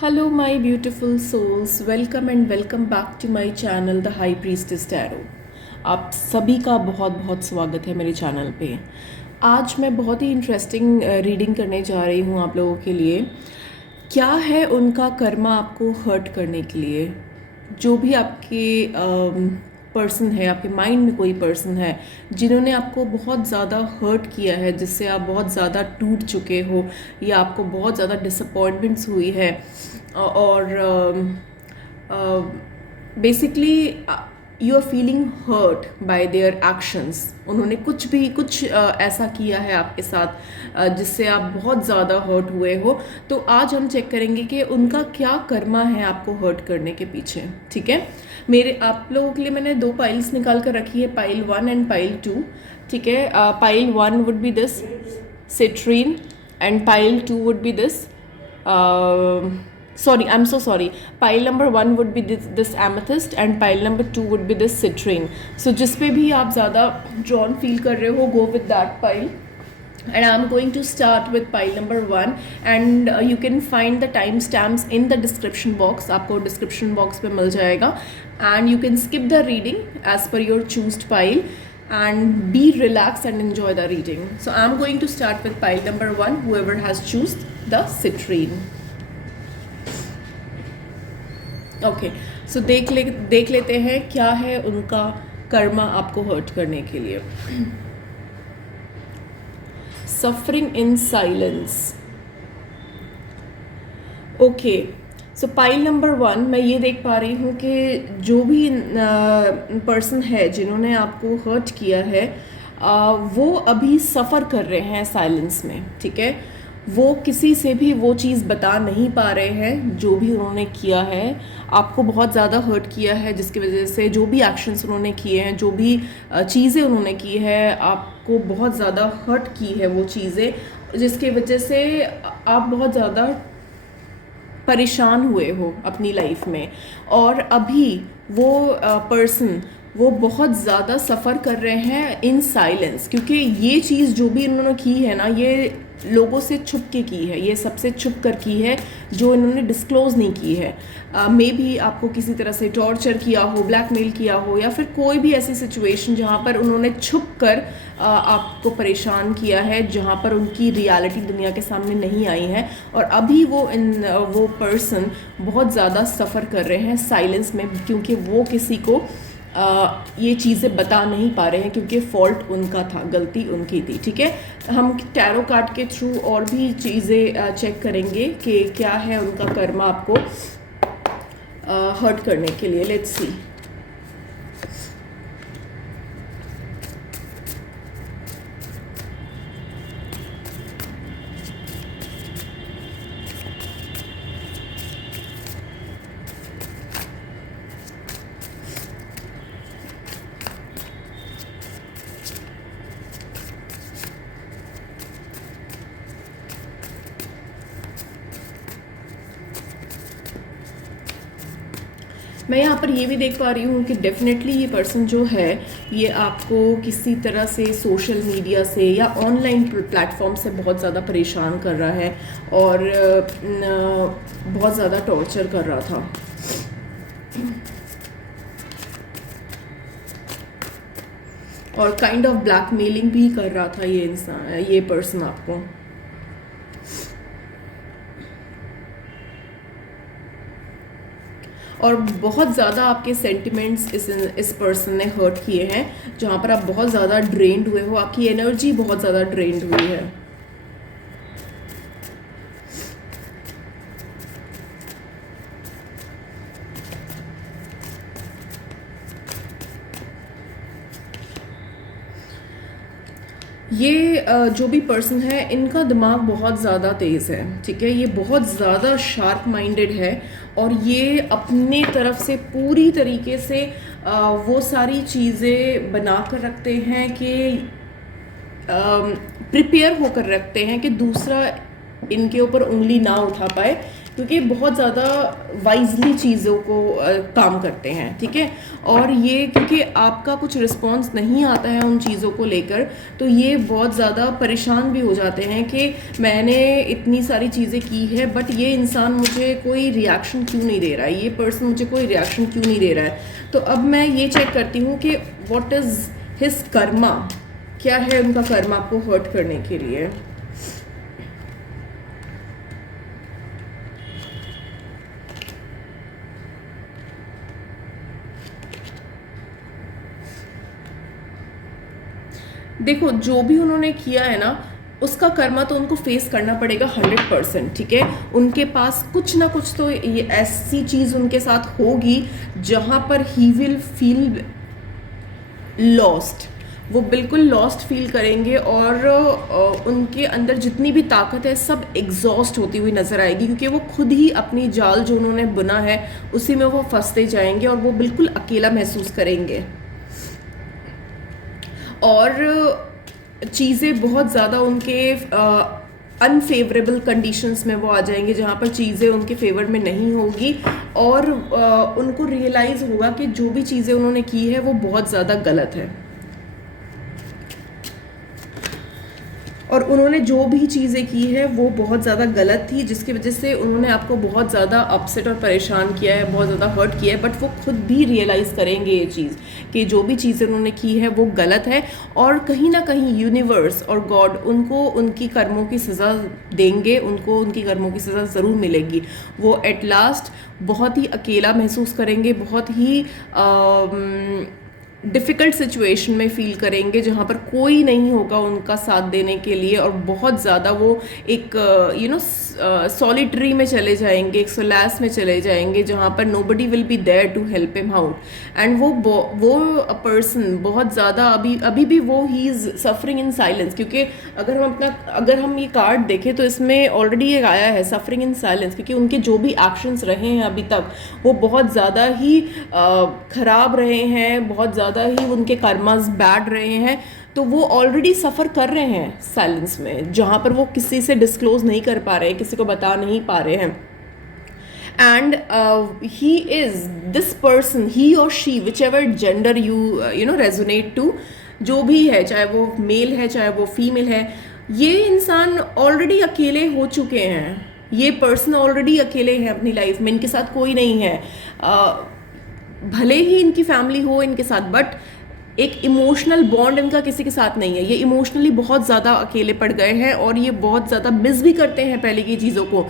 Hello, my beautiful souls. Welcome and welcome back to my channel, The High Priestess Tarot. आप सभी का बहुत बहुत स्वागत है मेरे चैनल पे। आज मैं बहुत ही इंटरेस्टिंग रीडिंग करने जा रही हूँ आप लोगों के लिए। क्या है उनका कर्मा आपको हर्ट करने के लिए? जो भी आपके पर्सन है, आपके माइंड में कोई पर्सन है जिन्होंने आपको बहुत ज़्यादा हर्ट किया है, जिससे आप बहुत ज़्यादा टूट चुके हो या आपको बहुत ज़्यादा डिसअपॉइंटमेंट्स हुई है और basically you are feeling hurt by their actions. उन्होंने कुछ ऐसा किया है आपके साथ जिससे आप बहुत ज़्यादा हर्ट हुए हो। तो आज हम चेक करेंगे कि उनका क्या कर्मा है आपको हर्ट करने के पीछे। ठीक है, मेरे आप लोगों के लिए मैंने दो पाइल्स निकाल कर रखी है, पाइल 1 एंड पाइल 2। ठीक है, pile 1 would be this citrine and pile 2 would be this sorry, I'm so sorry, pile number 1 would be this amethyst and pile number 2 would be this citrine. So जिस पे भी आप ज़्यादा drawn feel कर रहे हो, go with that pile. And I'm going to start with pile number 1 and you can find the timestamps in the description box. आपको description box पे मिल जाएगा and you can skip the reading as per your chosen pile and be relaxed and enjoy the reading. So I'm going to start with pile number 1, whoever has chosen the citrine. Okay, so देख लेते हैं क्या है उनका कर्मा आपको hurt करने के लिए। Suffering in silence. Okay, so pile number 1 मैं ये देख पा रही हूँ कि जो भी पर्सन है जिन्होंने आपको हर्ट किया है वो अभी सफ़र कर रहे हैं साइलेंस में। ठीक है, वो किसी से भी वो चीज़ बता नहीं पा रहे हैं जो भी उन्होंने किया है, आपको बहुत ज़्यादा हर्ट किया है, जिसकी वजह से जो भी एक्शंस उन्होंने किए हैं, जो भी चीज़ें उन्होंने की है, आपको बहुत ज़्यादा हर्ट की है वो चीज़ें, जिसकी वजह से आप बहुत ज़्यादा परेशान हुए हो अपनी लाइफ में। और अभी वो पर्सन वो बहुत ज़्यादा सफ़र कर रहे हैं इन साइलेंस, क्योंकि ये चीज़ जो भी इन्होंने की है ना, ये लोगों से छुप के की है, ये सबसे छुप कर की है, जो इन्होंने डिस्क्लोज़ नहीं की है। मे भी आपको किसी तरह से टॉर्चर किया हो, ब्लैकमेल किया हो, या फिर कोई भी ऐसी सिचुएशन जहाँ पर उन्होंने छुप कर आपको परेशान किया है, जहाँ पर उनकी रियलिटी दुनिया के सामने नहीं आई है। और अभी वो पर्सन बहुत ज़्यादा सफ़र कर रहे हैं साइलेंस में, क्योंकि वो किसी को ये चीज़ें बता नहीं पा रहे हैं, क्योंकि फॉल्ट उनका था, गलती उनकी थी। ठीक है, हम टैरो कार्ड के थ्रू और भी चीज़ें चेक करेंगे कि क्या है उनका कर्मा आपको हर्ट करने के लिए। Let's see. मैं यहाँ पर ये भी देख पा रही हूँ कि डेफिनेटली ये पर्सन जो है ये आपको किसी तरह से सोशल मीडिया से या ऑनलाइन प्लेटफॉर्म से बहुत ज़्यादा परेशान कर रहा है और बहुत ज़्यादा टॉर्चर कर रहा था। और काइंड ऑफ ब्लैकमेलिंग भी कर रहा था ये इंसान, ये पर्सन आपको। और बहुत ज़्यादा आपके सेंटिमेंट्स इस पर्सन ने हर्ट किए हैं, जहाँ पर आप बहुत ज़्यादा ड्रेन्ड हुए हो, आपकी एनर्जी बहुत ज़्यादा ड्रेन्ड हुई है। ये जो भी पर्सन है इनका दिमाग बहुत ज़्यादा तेज़ है। ठीक है, ये बहुत ज़्यादा शार्प माइंडेड है और ये अपने तरफ से पूरी तरीके से वो सारी चीज़ें बना कर रखते हैं कि प्रिपेयर होकर रखते हैं कि दूसरा इनके ऊपर उंगली ना उठा पाए, क्योंकि बहुत ज़्यादा वाइजली चीज़ों को काम करते हैं, ठीक है। और ये क्योंकि आपका कुछ रिस्पॉन्स नहीं आता है उन चीज़ों को लेकर, तो ये बहुत ज़्यादा परेशान भी हो जाते हैं कि मैंने इतनी सारी चीज़ें की है बट ये इंसान मुझे कोई रिएक्शन क्यों नहीं दे रहा है, ये पर्सन मुझे कोई रिएक्शन क्यों नहीं दे रहा है। तो अब मैं ये चेक करती हूँ कि व्हाट इज़ हिज कर्मा, क्या है उनका कर्मा आपको हर्ट करने के लिए। देखो, जो भी उन्होंने किया है ना, उसका कर्मा तो उनको फेस करना पड़ेगा 100%, ठीक है। उनके पास कुछ ना कुछ तो ये ऐसी चीज़ उनके साथ होगी जहाँ पर ही विल फील लॉस्ट, वो बिल्कुल लॉस्ट फील करेंगे और उनके अंदर जितनी भी ताकत है सब एग्जॉस्ट होती हुई नज़र आएगी, क्योंकि वो खुद ही अपनी जाल जो उन्होंने बुना है उसी में वो फंसते जाएंगे और वो बिल्कुल अकेला महसूस करेंगे। और चीज़ें बहुत ज़्यादा उनके अनफेवरेबल कंडीशंस में वो आ जाएंगे, जहाँ पर चीज़ें उनके फेवर में नहीं होगी और उनको रियलाइज़ होगा कि जो भी चीज़ें उन्होंने की है वो बहुत ज़्यादा गलत है। और उन्होंने जो भी चीज़ें की है वो बहुत ज़्यादा गलत थी, जिसकी वजह से उन्होंने आपको बहुत ज़्यादा अपसेट और परेशान किया है, बहुत ज़्यादा हर्ट किया है। बट वो खुद भी रियलाइज़ करेंगे ये चीज़ कि जो भी चीज़ें उन्होंने की है वो गलत है, और कहीं ना कहीं यूनिवर्स और गॉड उनको उनकी कर्मों की सज़ा देंगे, उनको उनकी कर्मों की सज़ा ज़रूर मिलेगी। वो एट लास्ट बहुत ही अकेला महसूस करेंगे, बहुत ही डिफ़िकल्ट सिचुएशन में फ़ील करेंगे जहाँ पर कोई नहीं होगा उनका साथ देने के लिए, और बहुत ज़्यादा वो एक सॉलिटरी में चले जाएंगे, एक सोलास में चले जाएंगे जहाँ पर nobody will be there to help him out. And वो पर्सन बहुत ज़्यादा अभी भी वो ही इज़ सफरिंग इन साइलेंस, क्योंकि अगर हम ये कार्ड देखें तो इसमें ऑलरेडी ये आया है सफरिंग इन साइलेंस, क्योंकि उनके जो भी एक्शंस रहे हैं अभी तक वो बहुत ज़्यादा ही ख़राब रहे हैं, बहुत ज़्यादा ही उनके कर्मास बैड रहे हैं। तो वो ऑलरेडी सफ़र कर रहे हैं साइलेंस में, जहाँ पर वो किसी से डिस्क्लोज नहीं कर पा रहे हैं, किसी को बता नहीं पा रहे हैं। And he is this person, he और she, whichever gender you know resonate to, जो भी है, चाहे वो मेल है चाहे वो फीमेल है, ये इंसान ऑलरेडी अकेले हो चुके हैं। ये पर्सन ऑलरेडी अकेले हैं अपनी लाइफ में, इनके साथ कोई नहीं है। भले ही इनकी फैमिली हो इनके साथ, बट एक इमोशनल बॉन्ड इनका किसी के साथ नहीं है। ये इमोशनली बहुत ज़्यादा अकेले पड़ गए हैं और ये बहुत ज़्यादा मिस भी करते हैं पहले की चीज़ों को।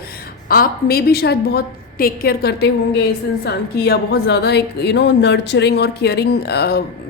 आप में भी शायद बहुत टेक केयर करते होंगे इस इंसान की, या बहुत ज़्यादा एक नर्चरिंग और केयरिंग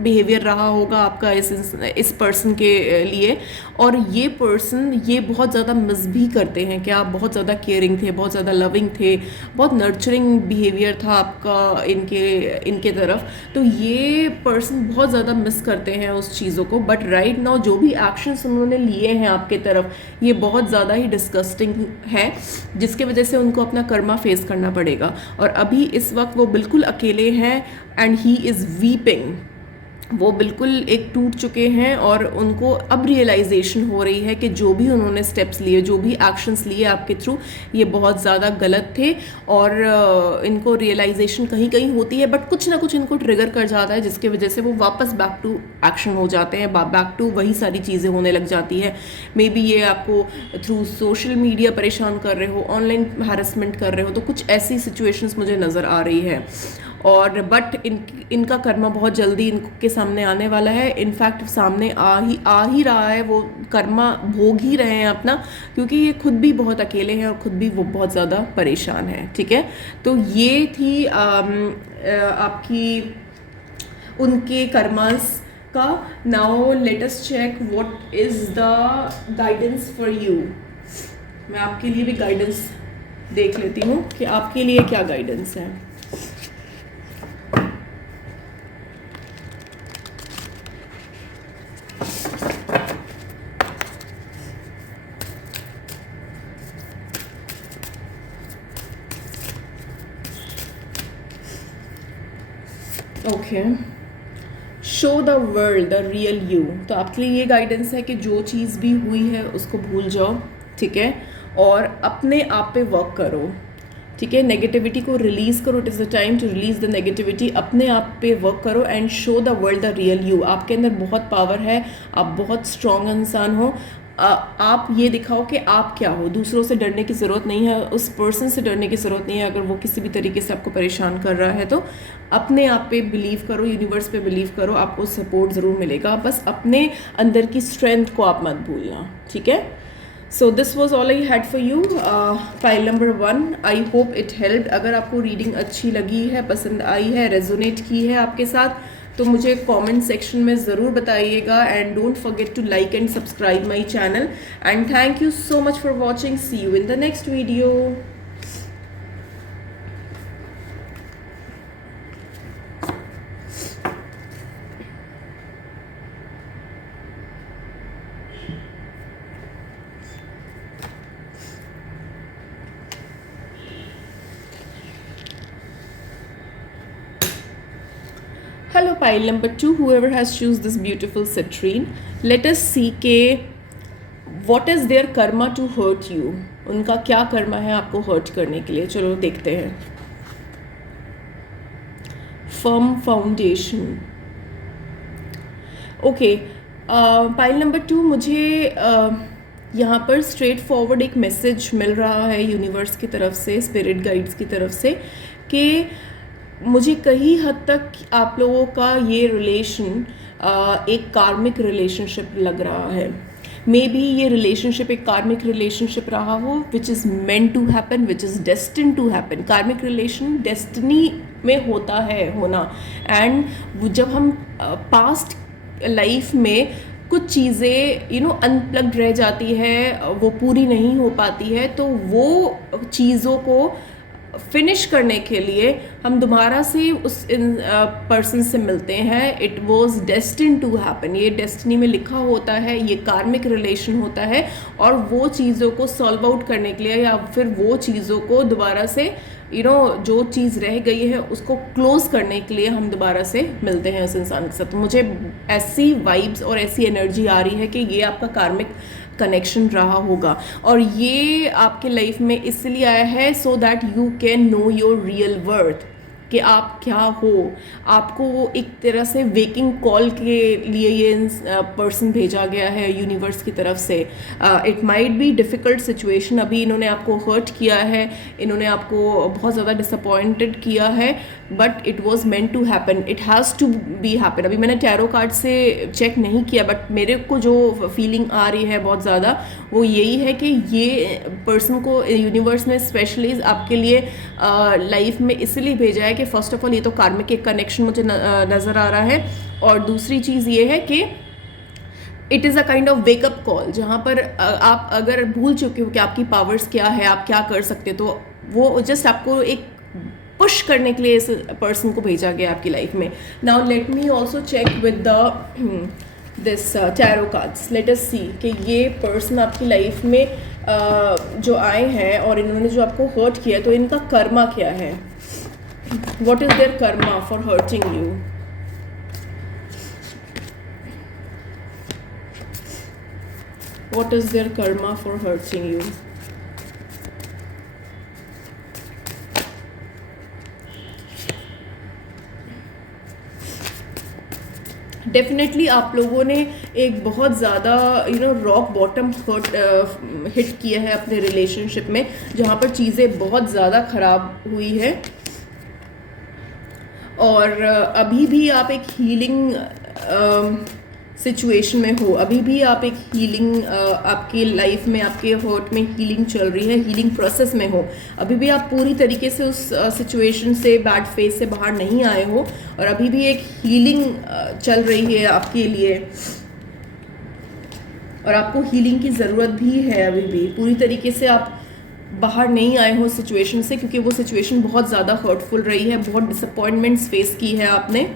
बिहेवियर रहा होगा आपका इस पर्सन के लिए। और ये पर्सन ये बहुत ज़्यादा मिस भी करते हैं कि आप बहुत ज़्यादा केयरिंग थे, बहुत ज़्यादा लविंग थे, बहुत नर्चरिंग बिहेवियर था आपका इनके तरफ। तो ये पर्सन बहुत ज़्यादा मिस करते हैं उस चीज़ों को। बट राइट नाउ जो भी एक्शंस उन्होंने लिए हैं आपके तरफ, ये बहुत ज़्यादा ही डिस्गस्टिंग है, जिसके वजह से उनको अपना कर्मा फेस करना पड़ेगा। और अभी इस वक्त वो बिल्कुल अकेले हैं एंड ही इज़ वीपिंग। वो बिल्कुल एक टूट चुके हैं और उनको अब रियलाइजेशन हो रही है कि जो भी उन्होंने स्टेप्स लिए, जो भी एक्शंस लिए आपके थ्रू, ये बहुत ज़्यादा गलत थे। और इनको रियलाइजेशन कहीं कहीं होती है, बट कुछ ना कुछ इनको ट्रिगर कर जाता है, जिसकी वजह से वो वापस बैक टू एक्शन हो जाते हैं, बैक टू वही सारी चीज़ें होने लग जाती है। मे बी ये आपको थ्रू सोशल मीडिया परेशान कर रहे हो, ऑनलाइन हैरेसमेंट कर रहे हो, तो कुछ ऐसी सिचुएशंस मुझे नज़र आ रही है। और बट इनका कर्मा बहुत जल्दी इनके सामने आने वाला है। इनफैक्ट सामने आ ही रहा है, वो कर्मा भोग ही रहे हैं अपना, क्योंकि ये खुद भी बहुत अकेले हैं और खुद भी वो बहुत ज़्यादा परेशान है। ठीक है, तो ये थी आपकी उनके कर्मास का। Now let us check what is the guidance for you. मैं आपके लिए भी गाइडेंस देख लेती हूँ कि आपके लिए क्या गाइडेंस है। Okay, show the world the real you. तो आपके लिए ये गाइडेंस है कि जो चीज़ भी हुई है उसको भूल जाओ, ठीक है, और अपने आप पे वर्क करो। ठीक है, नेगेटिविटी को रिलीज़ करो, it is the time to release the negativity, अपने आप पे वर्क करो and show the world the real you. आपके अंदर बहुत पावर है, आप बहुत स्ट्रॉन्ग इंसान हो, आप ये दिखाओ कि आप क्या हो। दूसरों से डरने की ज़रूरत नहीं है, उस पर्सन से डरने की ज़रूरत नहीं है अगर वो किसी भी तरीके से आपको परेशान कर रहा है। तो अपने आप पे बिलीव करो, यूनिवर्स पे बिलीव करो, आपको सपोर्ट ज़रूर मिलेगा। बस अपने अंदर की स्ट्रेंथ को आप मत भूलना, ठीक है। So this was all I had for you, file number 1। I hope it help. अगर आपको रीडिंग अच्छी लगी है, पसंद आई है, रेजोनेट की है आपके साथ, तो मुझे कमेंट सेक्शन में ज़रूर बताइएगा and don't forget to like and subscribe my channel and thank you so much for watching. See you in the next video. Hello pile number 2, whoever has choose this beautiful citrine, let us see के what is their karma to hurt you, उनका क्या कर्मा है आपको hurt करने के लिए। चलो देखते हैं। Firm foundation, okay. Pile number 2, मुझे यहाँ पर स्ट्रेट फॉरवर्ड एक मैसेज मिल रहा है यूनिवर्स की तरफ से, स्पिरिट गाइड्स की तरफ से, कि मुझे कई हद तक आप लोगों का ये रिलेशन एक कार्मिक रिलेशनशिप लग रहा है। मे बी ये रिलेशनशिप एक कार्मिक रिलेशनशिप रहा हो which is meant to happen, which is destined to happen. Karmic relation destiny में होता है होना, एंड जब हम पास्ट लाइफ में कुछ चीज़ें अनप्लग्ड रह जाती है, वो पूरी नहीं हो पाती है, तो वो चीज़ों को फिनिश करने के लिए हम दोबारा से उस पर्सन से मिलते हैं। It was destined to happen, ये डेस्टिनी में लिखा होता है, ये कार्मिक रिलेशन होता है, और वो चीज़ों को सॉल्व आउट करने के लिए या फिर वो चीज़ों को दोबारा से जो चीज़ रह गई है उसको क्लोज करने के लिए हम दोबारा से मिलते हैं उस इंसान के साथ। तो मुझे ऐसी वाइब्स और ऐसी एनर्जी आ रही है कि ये आपका कार्मिक कनेक्शन रहा होगा, और ये आपके लाइफ में इसलिए आया है so that you can know your real worth, कि आप क्या हो। आपको वो एक तरह से वेकिंग कॉल के लिए ये पर्सन भेजा गया है यूनिवर्स की तरफ से। It might be difficult situation, अभी इन्होंने आपको हर्ट किया है, इन्होंने आपको बहुत ज़्यादा डिसअपॉइंटेड किया है, but it was meant to happen, it has to be happen. अभी मैंने टैरो कार्ड से चेक नहीं किया, बट मेरे को जो फीलिंग आ रही है बहुत ज़्यादा वो यही है कि ये पर्सन को यूनिवर्स ने स्पेशली आपके लिए लाइफ में इसलिए भेजा है कि फर्स्ट ऑफ ऑल ये तो कार्मिक एक कनेक्शन मुझे नज़र आ रहा है, और दूसरी चीज़ ये है कि it is a kind of wake up call, जहाँ पर आप अगर भूल चुके हो कि आपकी पावर्स क्या है, आप क्या कर सकते, तो वो जस्ट आपको एक पुश करने के लिए इस पर्सन को भेजा गया आपकी लाइफ में। Now let me also check with the this tarot cards, let us see कि ये पर्सन आपकी लाइफ में जो आए हैं और इन्होंने जो आपको हर्ट किया, तो इनका कर्मा क्या है। What is their karma for hurting you? What is their karma for hurting you? Definitely आप लोगों ने एक बहुत ज़्यादा रॉक बॉटम हिट किया है अपने रिलेशनशिप में, जहाँ पर चीज़ें बहुत ज़्यादा ख़राब हुई है, और अभी भी आप एक हीलिंग सिचुएशन में हो, अभी भी आप एक हीलिंग आपकी लाइफ में, आपके हर्ट में हीलिंग चल रही है, हीलिंग प्रोसेस में हो, अभी भी आप पूरी तरीके से उस सिचुएशन से, बैड फेज से बाहर नहीं आए हो, और अभी भी एक हीलिंग चल रही है आपके लिए, और आपको हीलिंग की ज़रूरत भी है। अभी भी पूरी तरीके से आप बाहर नहीं आए हो सिचुएशन से, क्योंकि वो सिचुएशन बहुत ज़्यादा हर्टफुल रही है, बहुत डिसअपॉइंटमेंट्स फेस की है आपने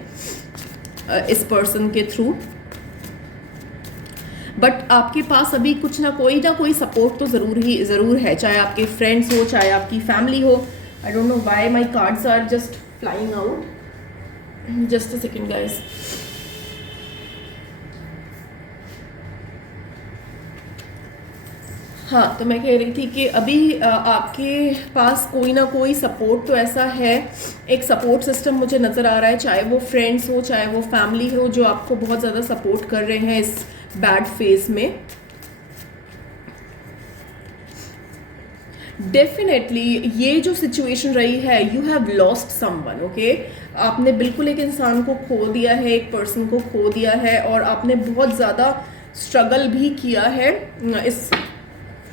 इस पर्सन के थ्रू, बट आपके पास अभी कुछ ना कोई सपोर्ट तो ज़रूर है, चाहे आपके फ्रेंड्स हो, चाहे आपकी फैमिली हो। I don't know why my cards are just flying out, just a second guys. हाँ, तो मैं कह रही थी कि अभी आपके पास कोई ना कोई सपोर्ट तो ऐसा है, एक सपोर्ट सिस्टम मुझे नज़र आ रहा है, चाहे वो फ्रेंड्स हो चाहे वो फैमिली हो, जो आपको बहुत ज़्यादा सपोर्ट कर रहे हैं इस बैड फेज में। डेफिनेटली ये जो सिचुएशन रही है, you have lost someone, okay. आपने बिल्कुल एक इंसान को खो दिया है, एक पर्सन को खो दिया है, और आपने बहुत ज़्यादा स्ट्रगल भी किया है इस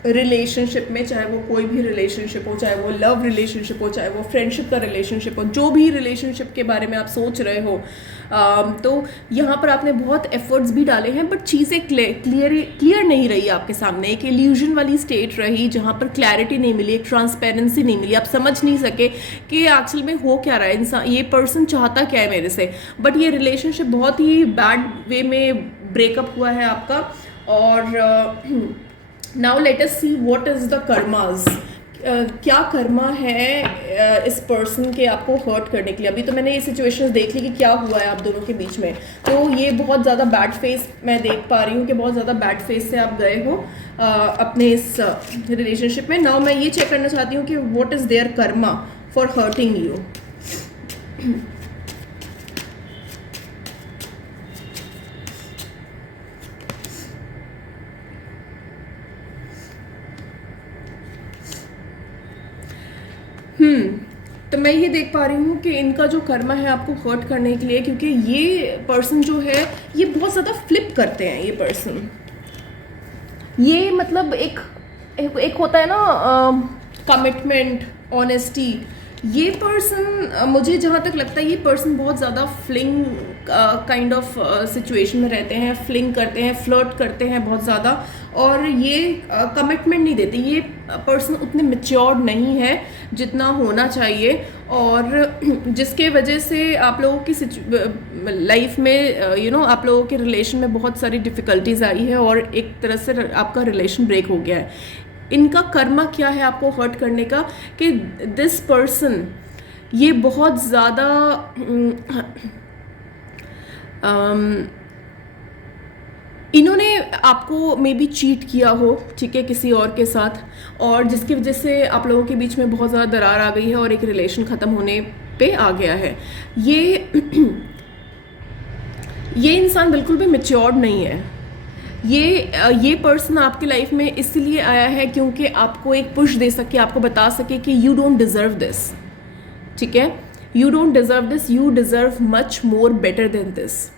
रिलेशनशिप में, चाहे वो कोई भी रिलेशनशिप हो, चाहे वो लव रिलेशनशिप हो, चाहे वो फ्रेंडशिप का रिलेशनशिप हो, जो भी रिलेशनशिप के बारे में आप सोच रहे हो। तो यहाँ पर आपने बहुत एफर्ट्स भी डाले हैं, बट चीज़ें क्लियर नहीं रही आपके सामने। एक इल्यूजन वाली स्टेट रही जहाँ पर क्लैरिटी नहीं मिली, एक ट्रांसपेरेंसी नहीं मिली, आप समझ नहीं सके कि एक्चुअल में हो क्या रहा है, इंसान ये पर्सन चाहता क्या है मेरे से। बट ये रिलेशनशिप बहुत ही बैड वे में ब्रेकअप हुआ है आपका। और now let us see what is the karmas. क्या कर्मा है इस पर्सन के आपको हर्ट करने के लिए। अभी तो मैंने ये सिचुएशंस देख ली कि क्या हुआ है आप दोनों के बीच में, तो ये बहुत ज़्यादा बैड फेस मैं देख पा रही हूँ कि बहुत ज़्यादा बैड फेस से आप गए हो अपने इस रिलेशनशिप में। नाउ मैं ये चेक करना चाहती हूँ कि what is their karma for hurting you. तो मैं ये देख पा रही हूँ कि इनका जो कर्मा है आपको हर्ट करने के लिए, क्योंकि ये पर्सन जो है ये बहुत ज़्यादा फ्लिप करते हैं। ये पर्सन, ये मतलब एक होता है ना कमिटमेंट, ऑनेस्टी। ये पर्सन मुझे जहाँ तक लगता है ये पर्सन बहुत ज़्यादा फ्लिंग काइंड ऑफ सिचुएशन में रहते हैं, फ्लिंग करते हैं, फ्लर्ट करते हैं बहुत ज़्यादा, और ये कमिटमेंट नहीं देते। ये पर्सन उतने मैच्योर्ड नहीं है जितना होना चाहिए, और जिसके वजह से आप लोगों की लाइफ में आप लोगों के रिलेशन में बहुत सारी डिफ़िकल्टीज आई है, और एक तरह से आपका रिलेशन ब्रेक हो गया है। इनका कर्मा क्या है आपको हर्ट करने का, कि दिस पर्सन ये बहुत ज़्यादा इन्होंने आपको मे बी चीट किया हो, ठीक है, किसी और के साथ, और जिसकी वजह से आप लोगों के बीच में बहुत ज़्यादा दरार आ गई है और एक रिलेशन ख़त्म होने पे आ गया है। ये इंसान बिल्कुल भी मैच्योर्ड नहीं है। ये पर्सन आपकी लाइफ में इसलिए आया है क्योंकि आपको एक पुश दे सके, आपको बता सके कि यू डोंट डिज़र्व दिस, ठीक है, you don't deserve this, you deserve much more better than this.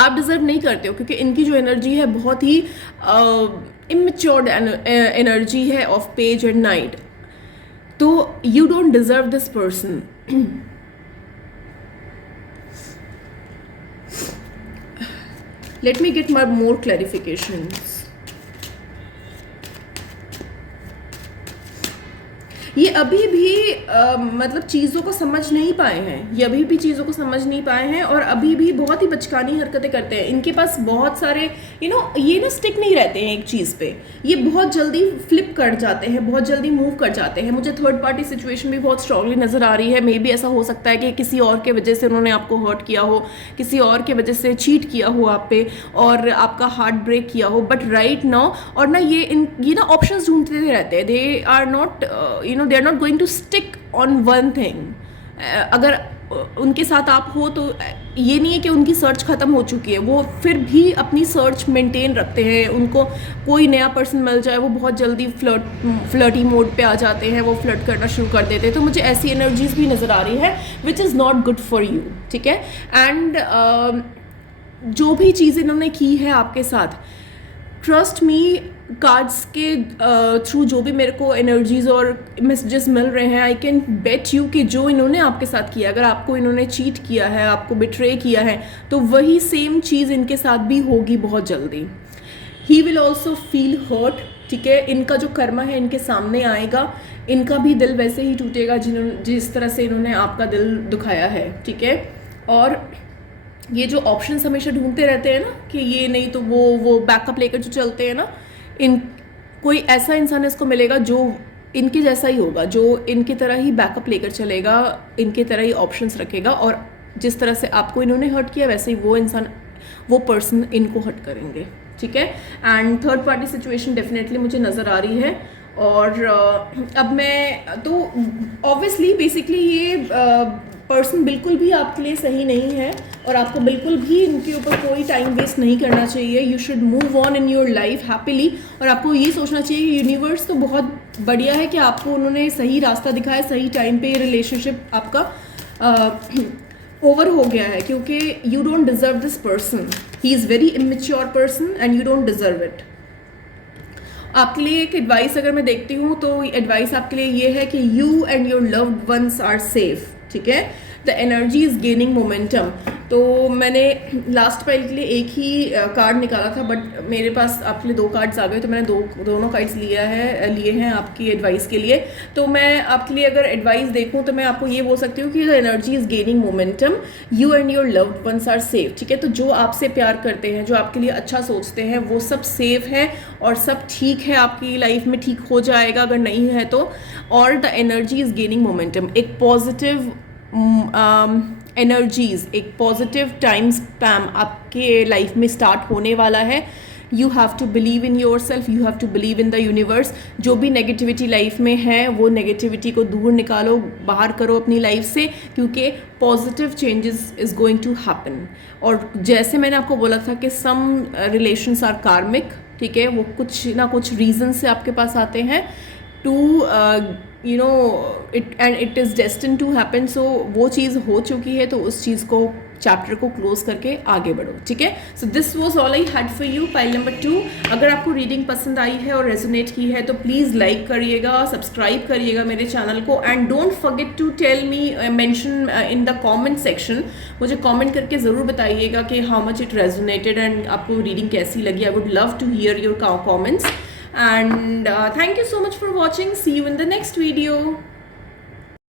आप डिज़र्व नहीं करते हो, क्योंकि इनकी जो एनर्जी है बहुत ही इमेच्योर्ड एनर्जी है ऑफ पेज एंड नाइट। तो you don't deserve this person. Let me get more clarifications. ये अभी भी मतलब चीज़ों को समझ नहीं पाए हैं, ये अभी भी चीज़ों को समझ नहीं पाए हैं, और अभी भी बहुत ही बचकानी हरकतें करते हैं। इनके पास बहुत सारे ये ना स्टिक नहीं रहते हैं एक चीज़ पे, ये बहुत जल्दी फ्लिप कर जाते हैं, बहुत जल्दी मूव कर जाते हैं। मुझे थर्ड पार्टी सिचुएशन भी बहुत स्ट्रांगली नज़र आ रही है। मे बी ऐसा हो सकता है कि किसी और के वजह से उन्होंने आपको हर्ट किया हो, किसी और के वजह से चीट किया हो आप पे, और आपका हार्ट ब्रेक किया हो। बट राइट नाउ, और ना ये ना ऑप्शंस ढूंढते रहते हैं। They are not they are not going to stick on one thing. अगर उनके साथ आप हो तो ये नहीं है कि उनकी सर्च ख़त्म हो चुकी है, वो फिर भी अपनी सर्च मेंटेन रखते हैं। उनको कोई नया पर्सन मिल जाए, वो बहुत जल्दी फ्लर्टी मोड पे आ जाते हैं, वो फ्लर्ट करना शुरू कर देते हैं। तो मुझे ऐसी एनर्जीज भी नज़र आ रही है which is not good for you, ठीक है। एंड जो भी चीज़ इन्होंने की है आपके साथ, ट्रस्ट मी, कार्ड्स के थ्रू जो भी मेरे को एनर्जीज और मैसेजेस मिल रहे हैं, आई कैन बेट यू कि जो इन्होंने आपके साथ किया, अगर आपको इन्होंने चीट किया है, आपको बिट्रे किया है, तो वही सेम चीज़ इनके साथ भी होगी बहुत जल्दी। He will also feel hurt, ठीक है। इनका जो कर्मा है इनके सामने आएगा, इनका भी दिल वैसे ही टूटेगा जिस तरह से इन्होंने आपका दिल दुखाया है, ठीक है। और ये जो ऑप्शंस हमेशा ढूंढते रहते हैं ना, कि ये नहीं तो वो बैकअप लेकर जो चलते हैं ना, कोई ऐसा इंसान इसको मिलेगा जो इनके जैसा ही होगा, जो इनकी तरह ही बैकअप लेकर चलेगा, इनकी तरह ही ऑप्शंस रखेगा, और जिस तरह से आपको इन्होंने हर्ट किया वैसे ही वो इंसान, वो पर्सन इनको हर्ट करेंगे, ठीक है। And third party situation definitely मुझे नज़र आ रही है। और अब मैं तो ऑब्वियसली बेसिकली ये पर्सन बिल्कुल भी आपके लिए सही नहीं है और आपको बिल्कुल भी इनके ऊपर कोई टाइम वेस्ट नहीं करना चाहिए। You should move on in your life happily. और आपको ये सोचना चाहिए कि यूनिवर्स तो बहुत बढ़िया है कि आपको उन्होंने सही रास्ता दिखाया, सही टाइम पे ये रिलेशनशिप आपका ओवर हो गया है, क्योंकि you don't deserve this person. He is very immature person and you don't deserve it. आपके लिए एक एडवाइस अगर मैं देखती हूँ तो एडवाइस आपके लिए ये है कि you and your loved ones are safe, ठीक है। The energy is gaining momentum. तो मैंने लास्ट पाइल के लिए एक ही कार्ड निकाला था, बट मेरे पास आपके लिए 2 कार्ड्स आ गए, तो मैंने दोनों कार्ड्स लिए हैं आपकी एडवाइस के लिए। तो मैं आपके लिए अगर एडवाइस देखूं तो मैं आपको ये बोल सकती हूँ कि the energy is gaining momentum, you and your loved ones are safe, ठीक है। तो जो आपसे प्यार करते हैं, जो आपके लिए अच्छा सोचते हैं, वो सब सेफ है और सब ठीक है, आपकी लाइफ में ठीक हो जाएगा अगर नहीं है तो। और the energy is gaining momentum, एक पॉजिटिव एनर्जीज, एक पॉजिटिव टाइम स्पैम आपके लाइफ में स्टार्ट होने वाला है। You have to believe in yourself, you have to believe in the universe. जो भी नेगेटिविटी लाइफ में है वो नेगेटिविटी को दूर निकालो, बाहर करो अपनी लाइफ से, क्योंकि positive changes is going to happen. और जैसे मैंने आपको बोला था कि सम रिलेशंस आर कार्मिक, ठीक है, वो कुछ ना कुछ रीज़न से आपके पास आते हैं to you know it and it is destined to happen. So वो चीज़ हो चुकी है, तो उस चीज़ को चैप्टर को क्लोज करके आगे बढ़ो, ठीक है। So this was all I had for you, pile number 2। अगर आपको रीडिंग पसंद आई है और रेजोनेट की है तो प्लीज़ लाइक करिएगा, सब्सक्राइब करिएगा मेरे चैनल को, and don't forget to tell me, mention in the comment section. मुझे कमेंट करके ज़रूर बताइएगा कि how much it resonated and आपको रीडिंग कैसी लगी। I would love to hear your comments, and thank you so much for watching. See you in the next video.